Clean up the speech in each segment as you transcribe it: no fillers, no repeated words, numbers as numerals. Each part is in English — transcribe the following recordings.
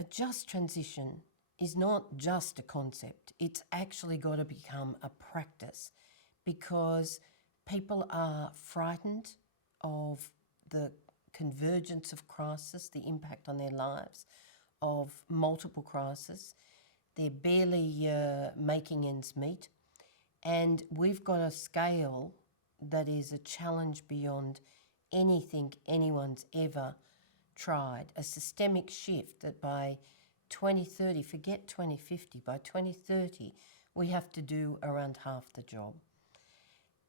a just transition is not just a concept. It's actually got to become a practice, because people are frightened of the convergence of crisis, the impact on their lives of multiple crises. They're barely making ends meet. And we've got a scale that is a challenge beyond anything anyone's ever tried, a systemic shift that by 2030, forget 2050, by 2030, we have to do around half the job.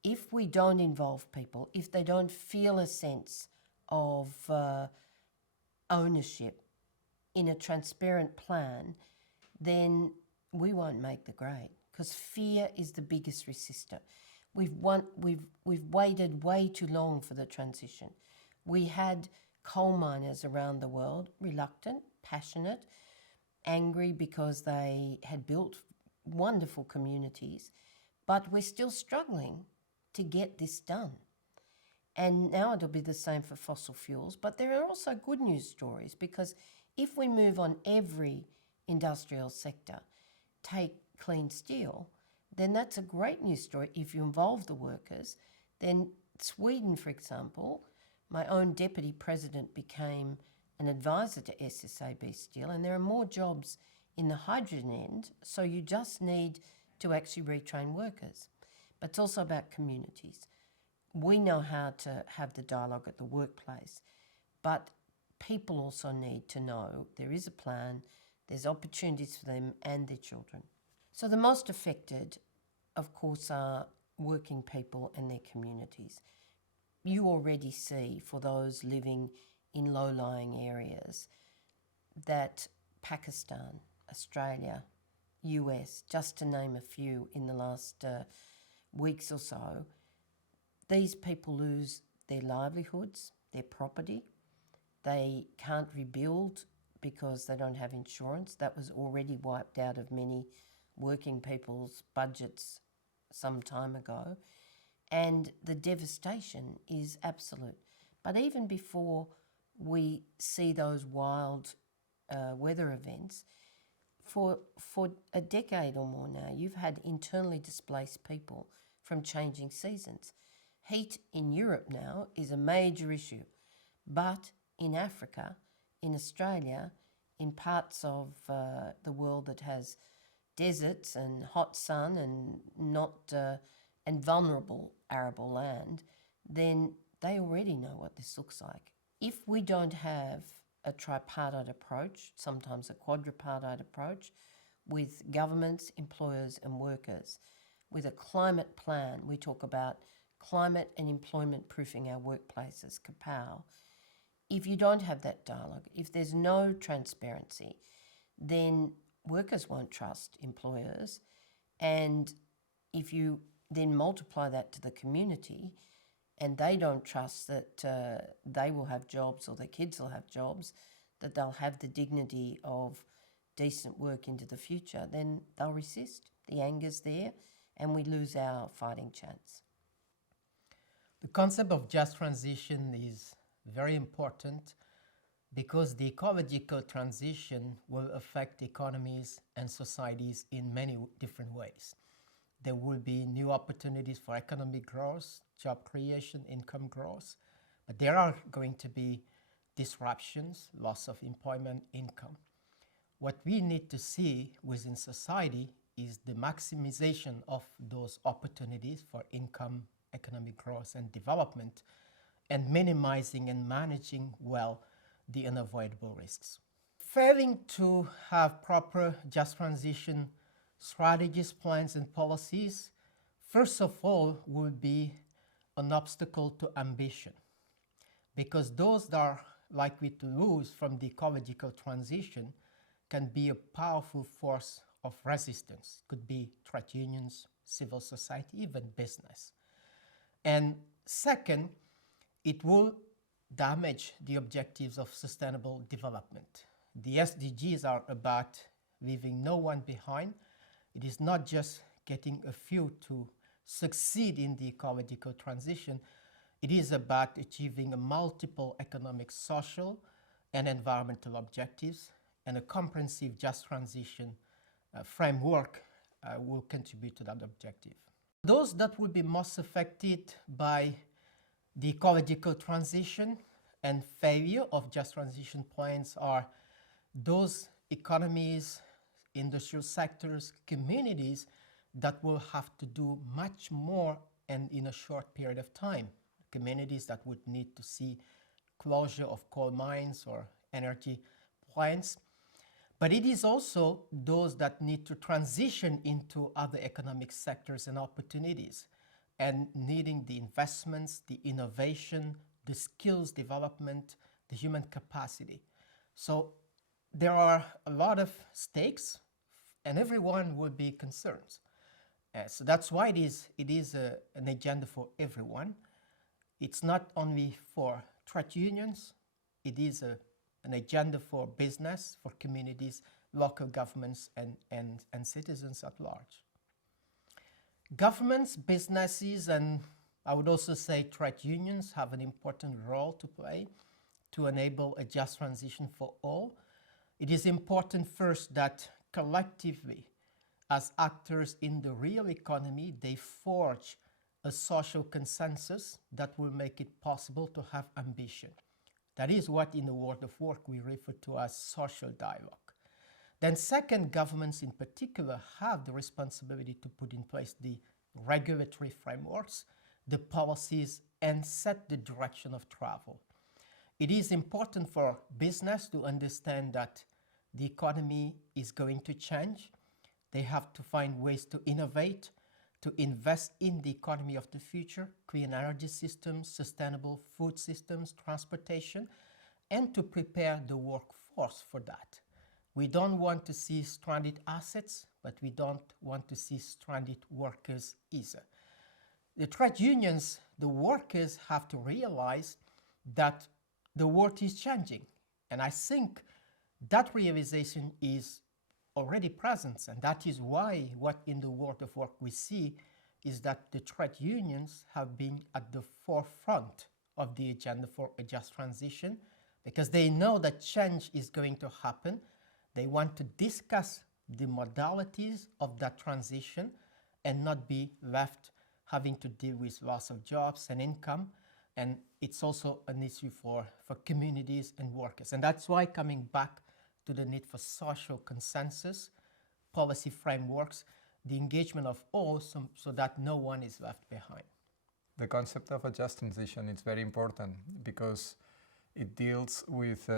If we don't involve people, if they don't feel a sense of ownership in a transparent plan, then we won't make the grade, because fear is the biggest resistor. We've waited way too long for the transition. We had coal miners around the world, reluctant, passionate, angry because they had built wonderful communities, but we're still struggling to get this done. And now it'll be the same for fossil fuels, but there are also good news stories, because if we move on every industrial sector, take clean steel, then that's a great news story. If you involve the workers, then Sweden, for example, my own deputy president became an advisor to SSAB Steel, and there are more jobs in the hydrogen end, so you just need to actually retrain workers. But it's also about communities. We know how to have the dialogue at the workplace, but people also need to know there is a plan, there's opportunities for them and their children. So the most affected, of course, are working people and their communities. You already see, for those living in low-lying areas, that Pakistan, Australia, US, just to name a few in the last weeks or so, these people lose their livelihoods, their property. They can't rebuild because they don't have insurance. That was already wiped out of many working people's budgets some time ago. And the devastation is absolute. But even before we see those wild weather events, for a decade or more now, you've had internally displaced people from changing seasons. Heat in Europe now is a major issue, but in Africa, in Australia, in parts of the world that has deserts and hot sun and not and vulnerable arable land, then they already know what this looks like. If we don't have a tripartite approach, sometimes a quadripartite approach, with governments, employers and workers, with a climate plan, we talk about climate and employment proofing our workplaces, CAPAO. If you don't have that dialogue, if there's no transparency, then workers won't trust employers. And if you then multiply that to the community, and they don't trust that they will have jobs or their kids will have jobs, that they'll have the dignity of decent work into the future, then they'll resist. The anger's there and we lose our fighting chance. The concept of just transition is very important because the ecological transition will affect economies and societies in many different ways. There will be new opportunities for economic growth, job creation, income growth, but there are going to be disruptions, loss of employment, income. What we need to see within society is the maximization of those opportunities for income, economic growth and development, and minimizing and managing well the unavoidable risks. Failing to have proper just transition strategies, plans and policies, first of all, will be an obstacle to ambition, because those that are likely to lose from the ecological transition can be a powerful force of resistance. Could be trade unions, civil society, even business. And second, it will damage the objectives of sustainable development. The SDGs are about leaving no one behind. It is not just getting a few to succeed in the ecological transition. It is about achieving a multiple economic, social, and environmental objectives and a comprehensive just transition framework will contribute to that objective. Those that will be most affected by the ecological transition and failure of just transition plans are those economies, industrial sectors, communities that will have to do much more and in a short period of time. Communities that would need to see closure of coal mines or energy plants. But it is also those that need to transition into other economic sectors and opportunities and needing the investments, the innovation, the skills development, the human capacity. So there are a lot of stakes and everyone will be concerned. So that's why it is an agenda for everyone. It's not only for trade unions, it is an agenda for business, for communities, local governments, and citizens at large. Governments, businesses, and I would also say trade unions have an important role to play to enable a just transition for all. It is important first that collectively, as actors in the real economy, they forge a social consensus that will make it possible to have ambition. That is what in the world of work we refer to as social dialogue. Then second, governments in particular have the responsibility to put in place the regulatory frameworks, the policies, and set the direction of travel. It is important for business to understand that the economy is going to change. They have to find ways to innovate, to invest in the economy of the future, clean energy systems, sustainable food systems, transportation, and to prepare the workforce for that. We don't want to see stranded assets, but we don't want to see stranded workers either. The trade unions, the workers have to realize that the world is changing. And I think that realization is already present, and that is why what in the world of work we see is that the trade unions have been at the forefront of the agenda for a just transition because they know that change is going to happen. They want to discuss the modalities of that transition and not be left having to deal with loss of jobs and income. And it's also an issue for communities and workers. And that's why coming back to the need for social consensus, policy frameworks, the engagement of all so that no one is left behind. The concept of a just transition is very important because it deals with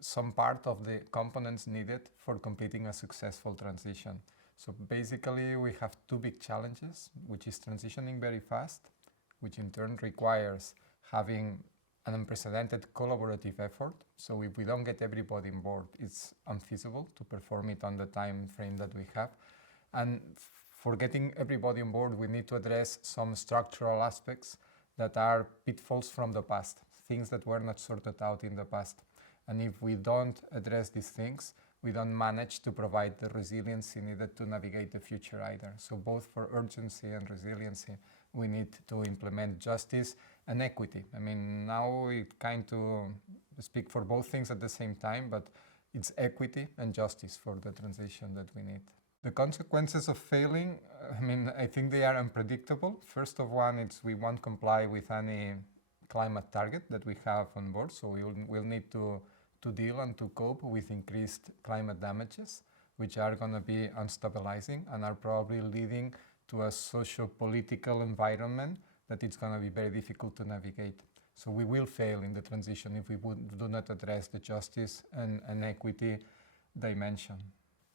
some part of the components needed for completing a successful transition. So basically we have two big challenges, which is transitioning very fast, which in turn requires having an unprecedented collaborative effort. So if we don't get everybody on board, it's unfeasible to perform it on the time frame that we have. And for getting everybody on board, we need to address some structural aspects that are pitfalls from the past, things that were not sorted out in the past. And if we don't address these things, we don't manage to provide the resiliency needed to navigate the future either. So both for urgency and resiliency, we need to implement justice and equity. I mean, now we kind of speak for both things at the same time, but it's equity and justice for the transition that we need. The consequences of failing, I mean, I think they are unpredictable. First of one, it's we won't comply with any climate target that we have on board, so we'll need to deal and to cope with increased climate damages, which are going to be unstabilizing and are probably leading to a socio-political environment that it's going to be very difficult to navigate. So we will fail in the transition if we do not address the justice and equity dimension.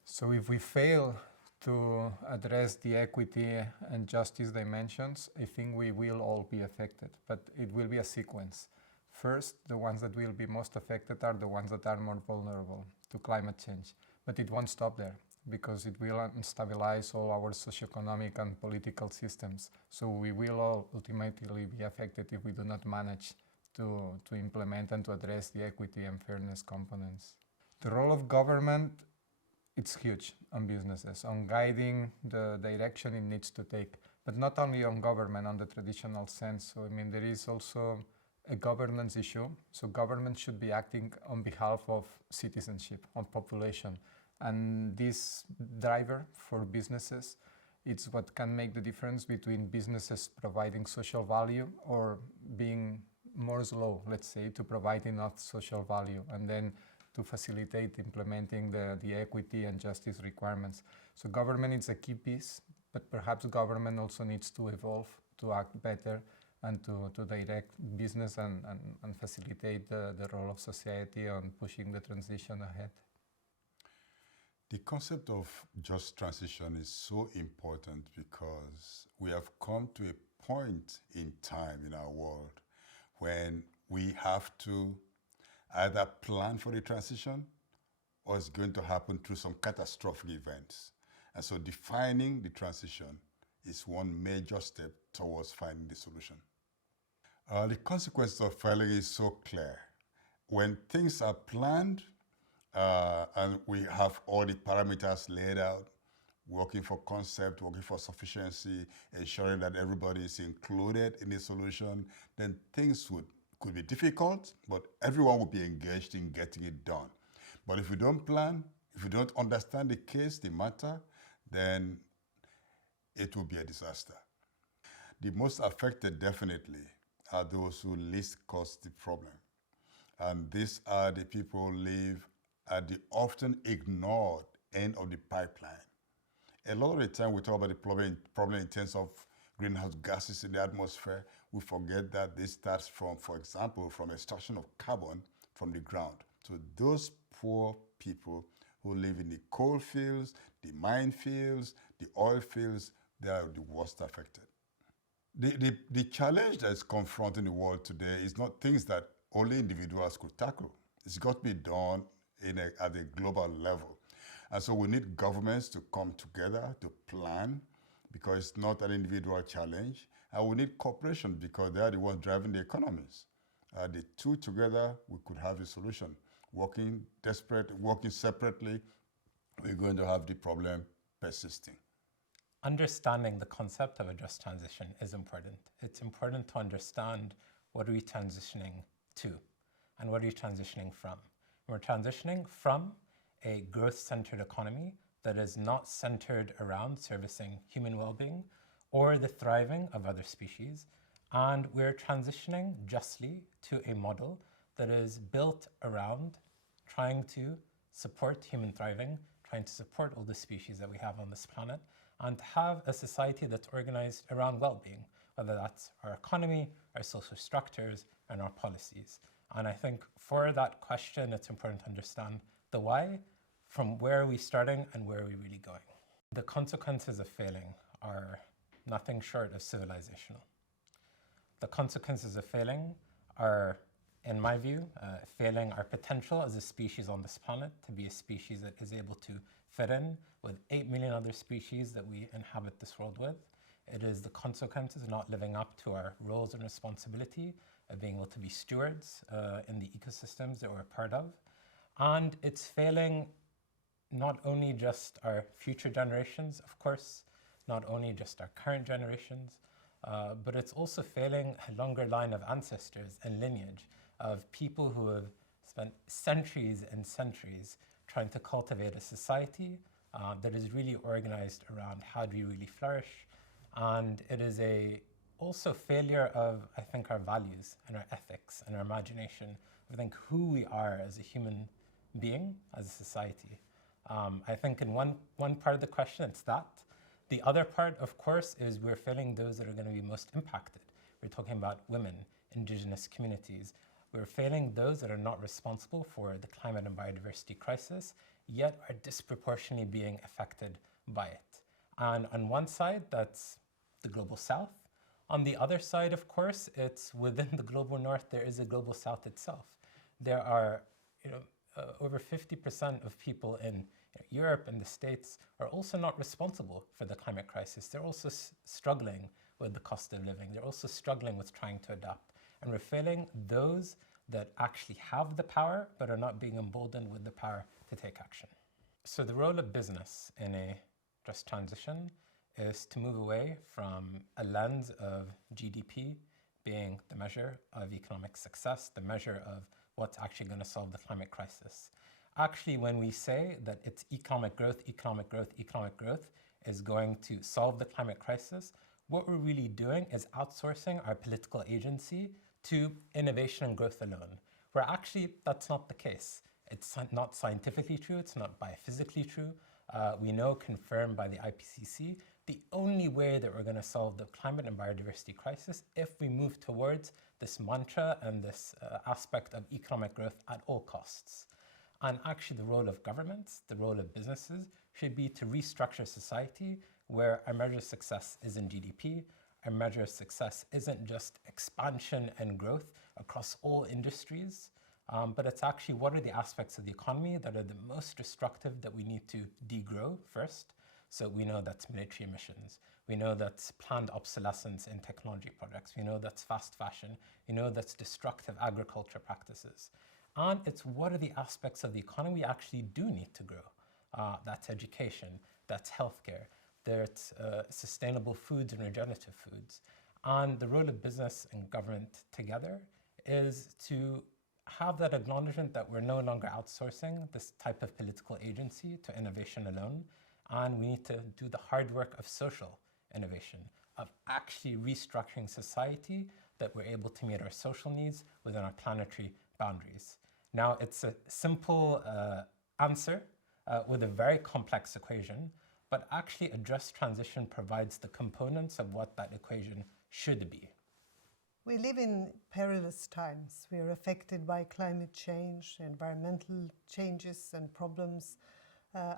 So if we fail to address the equity and justice dimensions, I think we will all be affected, but it will be a sequence. First, the ones that will be most affected are the ones that are more vulnerable to climate change, but it won't stop there because it will unstabilize all our socioeconomic and political systems. So we will all ultimately be affected if we do not manage to implement and to address the equity and fairness components. The role of government, it's huge on businesses, on guiding the direction it needs to take, but not only on government on the traditional sense. So I mean, there is also a governance issue. So government should be acting on behalf of citizenship, on population. And this driver for businesses, it's what can make the difference between businesses providing social value or being more slow, let's say, to provide enough social value, and then to facilitate implementing the equity and justice requirements. So government is a key piece, but perhaps government also needs to evolve to act better and to direct business and facilitate the role of society on pushing the transition ahead. The concept of just transition is so important because we have come to a point in time in our world when we have to either plan for the transition or it's going to happen through some catastrophic events. And so defining the transition is one major step towards finding the solution. The consequences of failing is so clear. When things are planned and we have all the parameters laid out, working for concept, working for sufficiency, ensuring that everybody is included in the solution, then things could be difficult, but everyone will be engaged in getting it done. But if you don't plan, if you don't understand the case, the matter, then it will be a disaster. The most affected definitely are those who least cause the problem. And these are the people who live at the often ignored end of the pipeline. A lot of the time we talk about the problem in terms of greenhouse gases in the atmosphere. We forget that this starts from, for example, from extraction of carbon from the ground. So those poor people who live in the coal fields, the mine fields, the oil fields, they are the worst affected. The challenge that's confronting the world today is not things that only individuals could tackle. It's got to be done at a global level. And so we need governments to come together to plan because it's not an individual challenge. And we need cooperation because they are the ones driving the economies. The two together, we could have a solution. Working separately, we're going to have the problem persisting. Understanding the concept of a just transition is important. It's important to understand what are we transitioning to and what are we transitioning from. We're transitioning from a growth-centered economy that is not centered around servicing human well-being or the thriving of other species, and we're transitioning justly to a model that is built around trying to support human thriving, trying to support all the species that we have on this planet, and to have a society that's organized around well-being, whether that's our economy, our social structures, and our policies. And I think for that question, it's important to understand the why, from where are we starting and where are we really going. The consequences of failing are nothing short of civilizational. The consequences of failing are, in my view, failing our potential as a species on this planet to be a species that is able to fit in with 8 million other species that we inhabit this world with. It is the consequences of not living up to our roles and responsibility of being able to be stewards in the ecosystems that we're a part of. And it's failing not only just our future generations, of course, not only just our current generations, but it's also failing a longer line of ancestors and lineage of people who have spent centuries and centuries trying to cultivate a society that is really organized around how do we really flourish. And it is also failure of, I think, our values and our ethics and our imagination. I think who we are as a human being, as a society. I think in one part of the question, it's that. The other part, of course, is we're failing those that are going to be most impacted. We're talking about women, indigenous communities. We're failing those that are not responsible for the climate and biodiversity crisis, yet are disproportionately being affected by it. And on one side, that's the global south. On the other side, of course, it's within the global north, there is a global south itself. There are over 50% of people in Europe and the States are also not responsible for the climate crisis. They're also struggling with the cost of living. They're also struggling with trying to adapt. And we're failing those that actually have the power but are not being emboldened with the power to take action. So the role of business in a just transition is to move away from a lens of GDP being the measure of economic success, the measure of what's actually going to solve the climate crisis. Actually, when we say that it's economic growth is going to solve the climate crisis, what we're really doing is outsourcing our political agency to innovation and growth alone, where actually that's not the case. It's not scientifically true, it's not biophysically true. We know, confirmed by the IPCC, the only way that we're going to solve the climate and biodiversity crisis if we move towards this mantra and this aspect of economic growth at all costs. And actually the role of governments, the role of businesses, should be to restructure society where our measure of success isn't GDP, our measure of success isn't just expansion and growth across all industries, but it's actually what are the aspects of the economy that are the most destructive that we need to degrow first. So we know that's military emissions, we know that's planned obsolescence in technology projects, we know that's fast fashion, we know that's destructive agriculture practices. And it's what are the aspects of the economy we actually do need to grow. That's education, that's healthcare, that's sustainable foods and regenerative foods. And the role of business and government together is to have that acknowledgement that we're no longer outsourcing this type of political agency to innovation alone. And we need to do the hard work of social innovation, of actually restructuring society that we're able to meet our social needs within our planetary boundaries. Now, it's a simple answer with a very complex equation, but actually a just transition provides the components of what that equation should be. We live in perilous times. We are affected by climate change, environmental changes and problems,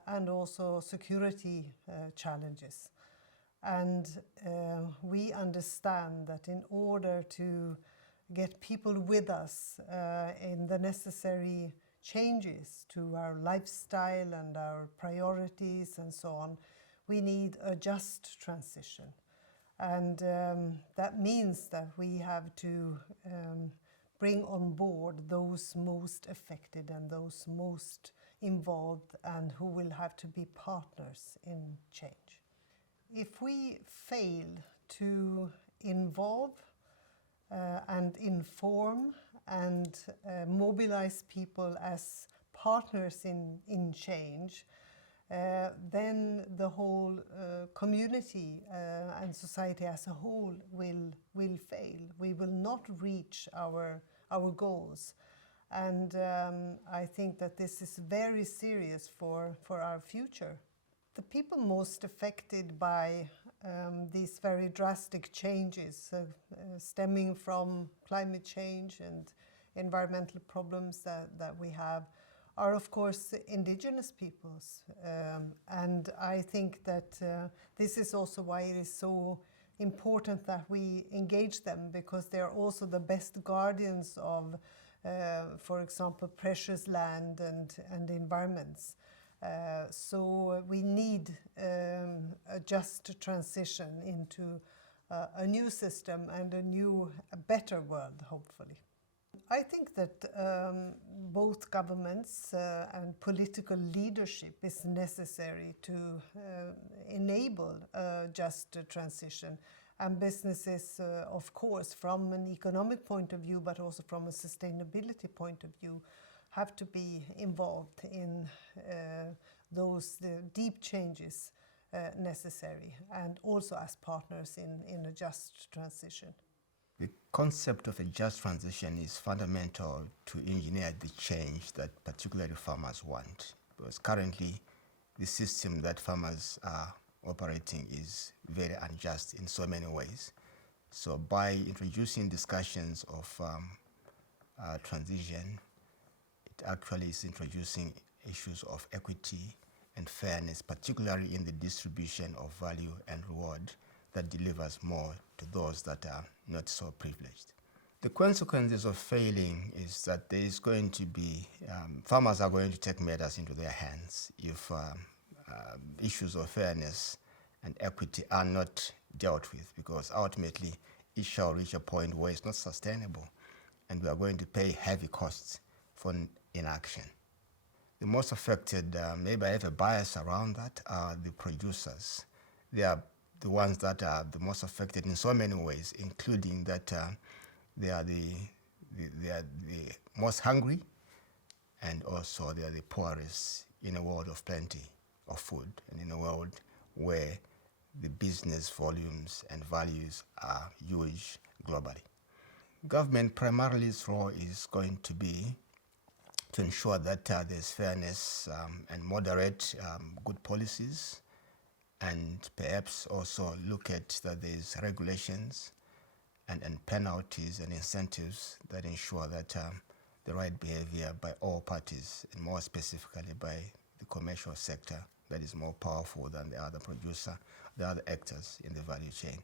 and also security challenges. And we understand that in order to get people with us in the necessary changes to our lifestyle and our priorities and so on, we need a just transition. And that means that we have to bring on board those most affected and those most involved and who will have to be partners in change. If we fail to involve and inform and mobilize people as partners in change, then the whole community and society as a whole will fail. We will not reach our goals. And I think that this is very serious for our future. The people most affected by these very drastic changes stemming from climate change and environmental problems that we have are, of course, indigenous peoples. And I think that this is also why it is so important that we engage them, because they are also the best guardians of, for example, precious land and environments. So we need a just transition into a new system and a better world, hopefully. I think that both governments and political leadership is necessary to enable a just transition. And businesses, of course, from an economic point of view, but also from a sustainability point of view, have to be involved in those deep changes necessary, and also as partners in a just transition. The concept of a just transition is fundamental to engineer the change that particularly farmers want, because currently the system that farmers are operating is very unjust in so many ways. So by introducing discussions of transition, it actually is introducing issues of equity and fairness, particularly in the distribution of value and reward that delivers more to those that are not so privileged. The consequences of failing is that there is going to be, farmers are going to take matters into their hands if issues of fairness and equity are not dealt with, because ultimately it shall reach a point where it's not sustainable and we are going to pay heavy costs for inaction. The most affected, maybe I have a bias around that, are the producers. They are the ones that are the most affected in so many ways, including that they are the most hungry, and also they are the poorest in a world of plenty of food and in a world where the business volumes and values are huge globally. Government primarily's role is going to be to ensure that there's fairness and moderate good policies, and perhaps also look at that there's regulations and penalties and incentives that ensure that the right behavior by all parties, and more specifically by the commercial sector that is more powerful than the other producer, the other actors in the value chain.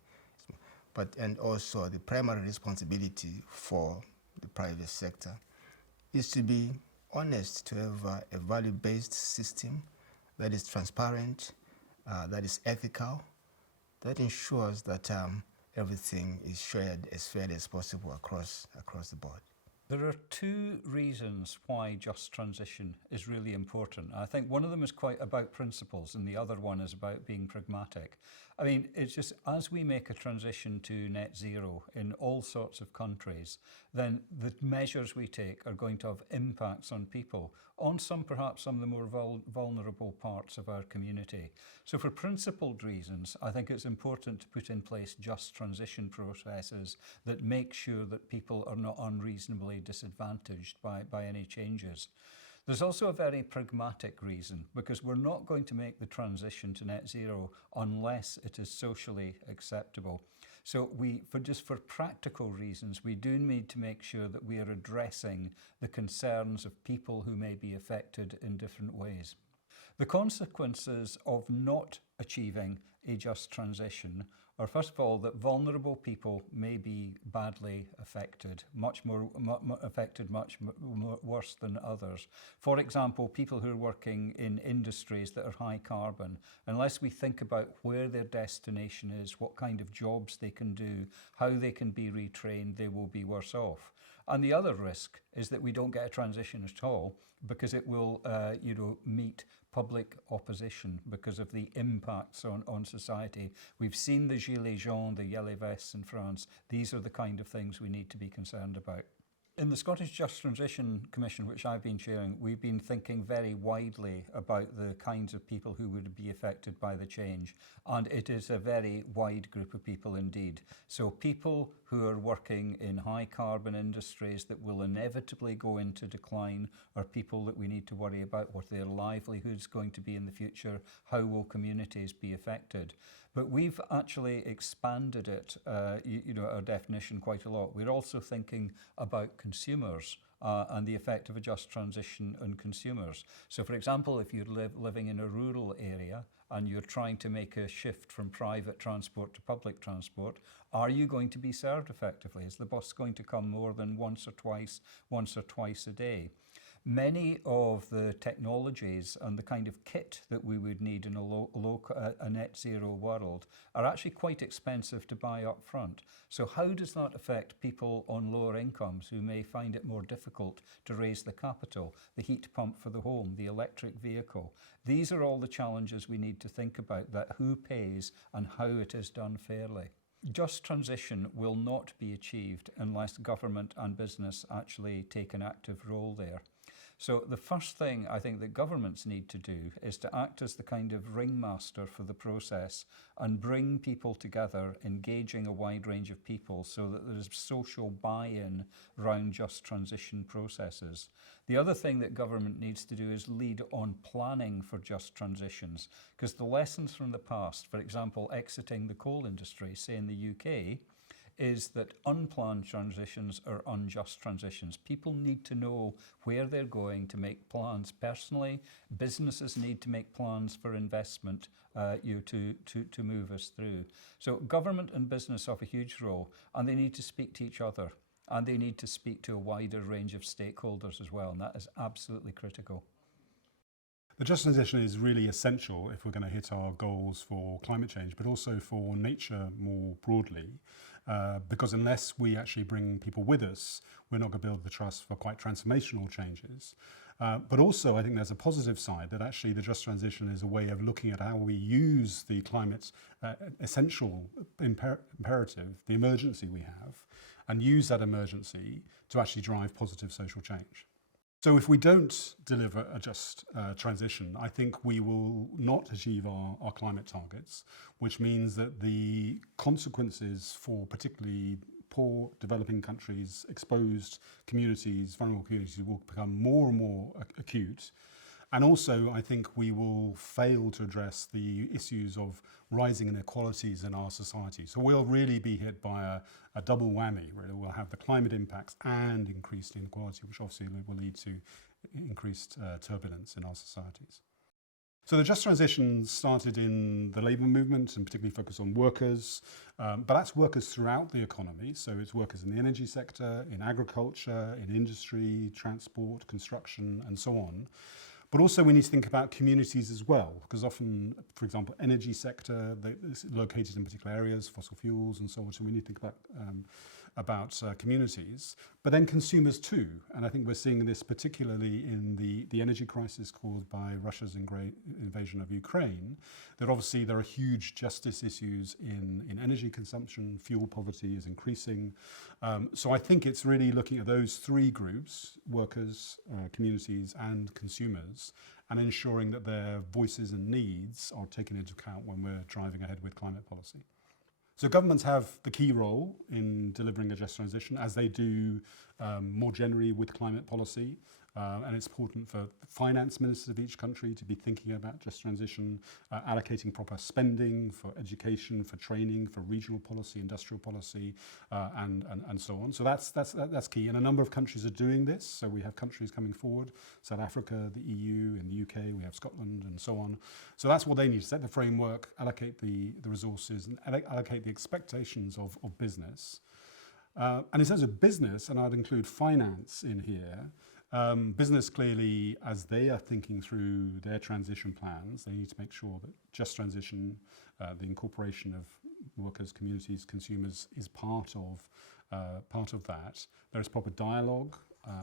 And also the primary responsibility for the private sector is to be honest, to have a value-based system that is transparent, that is ethical, that ensures that everything is shared as fairly as possible across the board. There are two reasons why just transition is really important. I think one of them is quite about principles and the other one is about being pragmatic. I mean, it's just as we make a transition to net zero in all sorts of countries, then the measures we take are going to have impacts on people, on perhaps some of the more vulnerable parts of our community. So for principled reasons, I think it's important to put in place just transition processes that make sure that people are not unreasonably disadvantaged by any changes. There's also a very pragmatic reason, because we're not going to make the transition to net zero unless it is socially acceptable. So for practical reasons, we do need to make sure that we are addressing the concerns of people who may be affected in different ways. The consequences of not achieving a just transition are, first of all, that vulnerable people may be badly affected, much more worse than others. For example, people who are working in industries that are high carbon, unless we think about where their destination is, what kind of jobs they can do, how they can be retrained, they will be worse off. And the other risk is that we don't get a transition at all, because it will meet public opposition because of the impacts on society. We've seen the Gilets jaunes, the yellow vests in France. These are the kind of things we need to be concerned about. In the Scottish Just Transition Commission, which I've been chairing, we've been thinking very widely about the kinds of people who would be affected by the change. And it is a very wide group of people indeed. So people who are working in high carbon industries that will inevitably go into decline are people that we need to worry about what their livelihoods going to be in the future, how will communities be affected. But we've actually expanded it, our definition quite a lot. We're also thinking about consumers and the effect of a just transition on consumers. So for example, if you're living in a rural area and you're trying to make a shift from private transport to public transport, are you going to be served effectively? Is the bus going to come more than once or twice a day? Many of the technologies and the kind of kit that we would need in a net zero world are actually quite expensive to buy up front. So how does that affect people on lower incomes who may find it more difficult to raise the capital, the heat pump for the home, the electric vehicle? These are all the challenges we need to think about, that who pays and how it is done fairly. Just transition will not be achieved unless government and business actually take an active role there. So the first thing I think that governments need to do is to act as the kind of ringmaster for the process and bring people together, engaging a wide range of people so that there is social buy-in around just transition processes. The other thing that government needs to do is lead on planning for just transitions, because the lessons from the past, for example, exiting the coal industry, say in the UK, is that unplanned transitions are unjust transitions. People need to know where they're going to make plans personally. Businesses need to make plans for investment to move us through. So government and business have a huge role, and they need to speak to each other, and they need to speak to a wider range of stakeholders as well, and that is absolutely critical. The just transition is really essential if we're going to hit our goals for climate change, but also for nature more broadly. Because unless we actually bring people with us, we're not going to build the trust for quite transformational changes. But also, I think there's a positive side that actually the just transition is a way of looking at how we use the climate essential imperative, the emergency we have, and use that emergency to actually drive positive social change. So if we don't deliver a just transition, I think we will not achieve our climate targets, which means that the consequences for particularly poor developing countries, exposed communities, vulnerable communities will become more and more acute. And also, I think we will fail to address the issues of rising inequalities in our society. So we'll really be hit by a double whammy, really. We'll have the climate impacts and increased inequality, which obviously will lead to increased turbulence in our societies. So the just transition started in the labour movement and particularly focused on workers, but that's workers throughout the economy. So it's workers in the energy sector, in agriculture, in industry, transport, construction, and so on. But also we need to think about communities as well, because often, for example, energy sector, it's located in particular areas, fossil fuels and so on, so we need to think about communities, but then consumers too. And I think we're seeing this particularly in the energy crisis caused by Russia's invasion of Ukraine, that obviously there are huge justice issues in energy consumption, fuel poverty is increasing. So I think it's really looking at those three groups, workers, communities and consumers, and ensuring that their voices and needs are taken into account when we're driving ahead with climate policy. So governments have the key role in delivering a just transition, as they do more generally with climate policy. And it's important for finance ministers of each country to be thinking about just transition, allocating proper spending for education, for training, for regional policy, industrial policy, and so on. So that's key. And a number of countries are doing this. So we have countries coming forward, South Africa, the EU, in the UK, we have Scotland, and so on. So that's what they need to set the framework, allocate the resources, and allocate the expectations of business. And in terms of business, and I'd include finance in here, business clearly, as they are thinking through their transition plans, they need to make sure that just transition, the incorporation of workers, communities, consumers is part of that. There is proper dialogue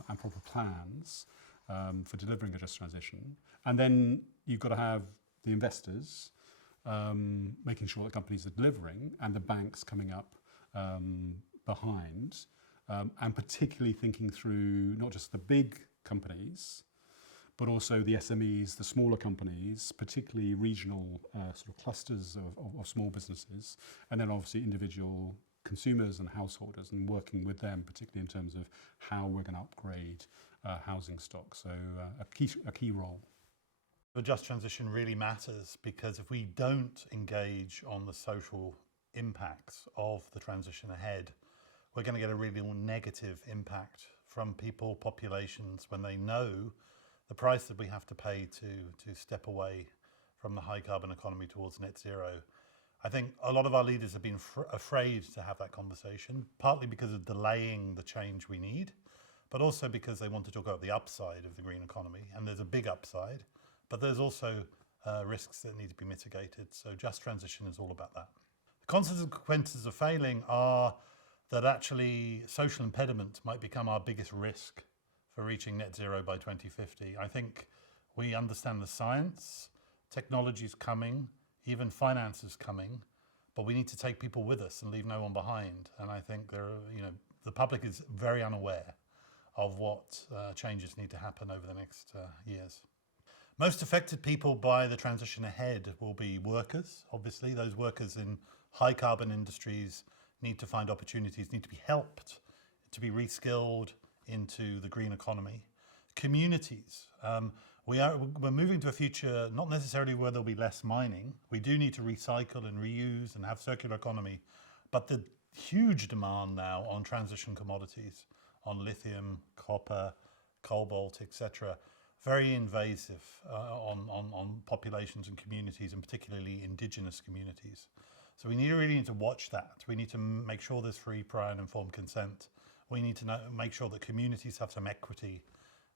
and proper plans for delivering a just transition. And then you've got to have the investors making sure that companies are delivering and the banks coming up behind. And particularly thinking through not just the big companies, but also the SMEs, the smaller companies, particularly regional sort of clusters of small businesses, and then obviously individual consumers and householders, and working with them, particularly in terms of how we're going to upgrade housing stock. So a key role. The just transition really matters, because if we don't engage on the social impacts of the transition ahead, we're going to get a really negative impact from people, populations, when they know the price that we have to pay to step away from the high carbon economy towards net zero. I think a lot of our leaders have been afraid to have that conversation, partly because of delaying the change we need, but also because they want to talk about the upside of the green economy. And there's a big upside, but there's also risks that need to be mitigated. So just transition is all about that. The consequences of failing are that actually social impediment might become our biggest risk for reaching net zero by 2050. I think we understand the science, technology is coming, even finance is coming, but we need to take people with us and leave no one behind. And I think the public is very unaware of what changes need to happen over the next years. Most affected people by the transition ahead will be workers, obviously. Those workers in high carbon industries need to find opportunities, need to be helped to be reskilled into the green economy. Communities, we're moving to a future not necessarily where there'll be less mining. We do need to recycle and reuse and have circular economy, but the huge demand now on transition commodities, on lithium, copper, cobalt, etc., very invasive on populations and communities, and particularly indigenous communities. So we really need to watch that. We need to make sure there's free, prior and informed consent. We need to make sure that communities have some equity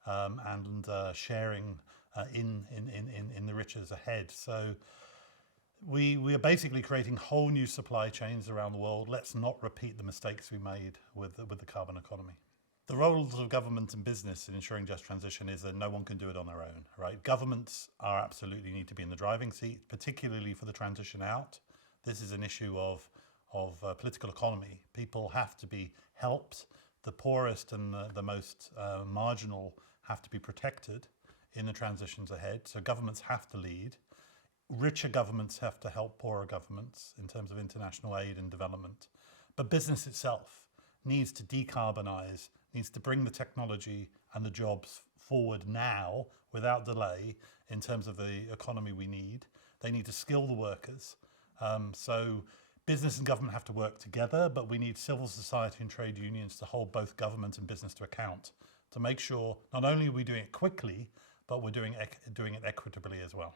and sharing in the riches ahead. So we are basically creating whole new supply chains around the world. Let's not repeat the mistakes we made with the carbon economy. The roles of government and business in ensuring just transition is that no one can do it on their own, right? Governments are absolutely need to be in the driving seat, particularly for the transition out. This is an issue of political economy. People have to be helped. The poorest and the most marginal have to be protected in the transitions ahead. So governments have to lead. Richer governments have to help poorer governments in terms of international aid and development. But business itself needs to decarbonize, needs to bring the technology and the jobs forward now without delay in terms of the economy we need. They need to skill the workers. So business and government have to work together, but we need civil society and trade unions to hold both government and business to account to make sure not only are we doing it quickly, but we're doing it equitably as well.